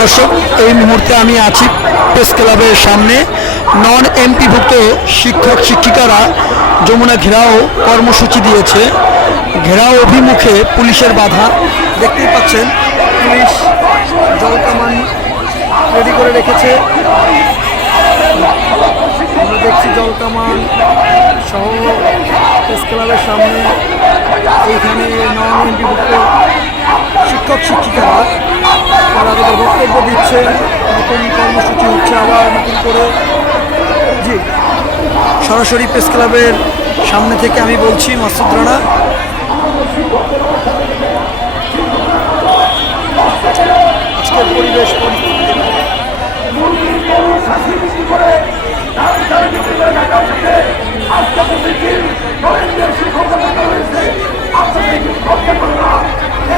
দর্শক, এই মুহূর্তে আমি আছি প্রেস ক্লাবের সামনে। নন এমপিভুক্ত শিক্ষক, শিক্ষিকারা যমুনা ঘেরাও কর্মসূচি দিয়েছে। ঘেরাও অভিমুখে পুলিশের বাধা। দেখতেই পাচ্ছেন, পুলিশ জলকামান রেডি করে রেখেছে। আমরা দেখছি জলকামান সহ প্রেস ক্লাবের সামনে। এইখানে নন এমপিভুক্ত বক্তব্য দিচ্ছে নতুন কর্মসূচি হচ্ছে আবার নতুন করে। জি। সরাসরি প্রেস ক্লাবের সামনে থেকে আমি বলছি, মাসুদ রানা। আজকের পরিবেশ পরিস্থিতি।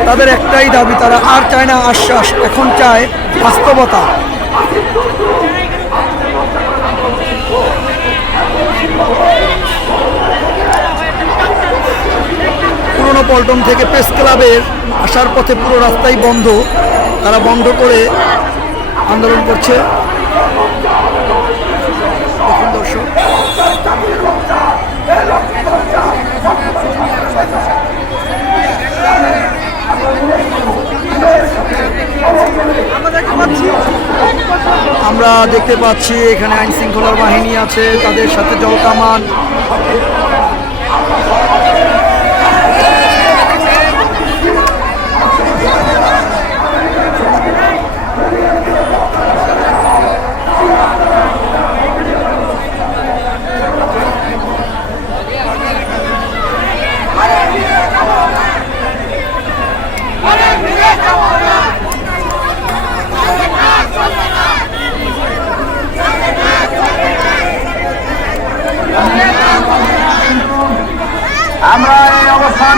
তাদের একটাই দাবি, তারা আর চায় না আশ্বাস, এখন চায় বাস্তবতা। পুরনো পল্টন থেকে প্রেস ক্লাবের আসার পথে পুরো রাস্তাই বন্ধ। তারা বন্ধ করে আন্দোলন করছে। দর্শক। আমরা দেখতে পাচ্ছি এখানে আইন শৃঙ্খলার বাহিনী আছে তাদের সাথে জলকামান। আমরা এই অবস্থান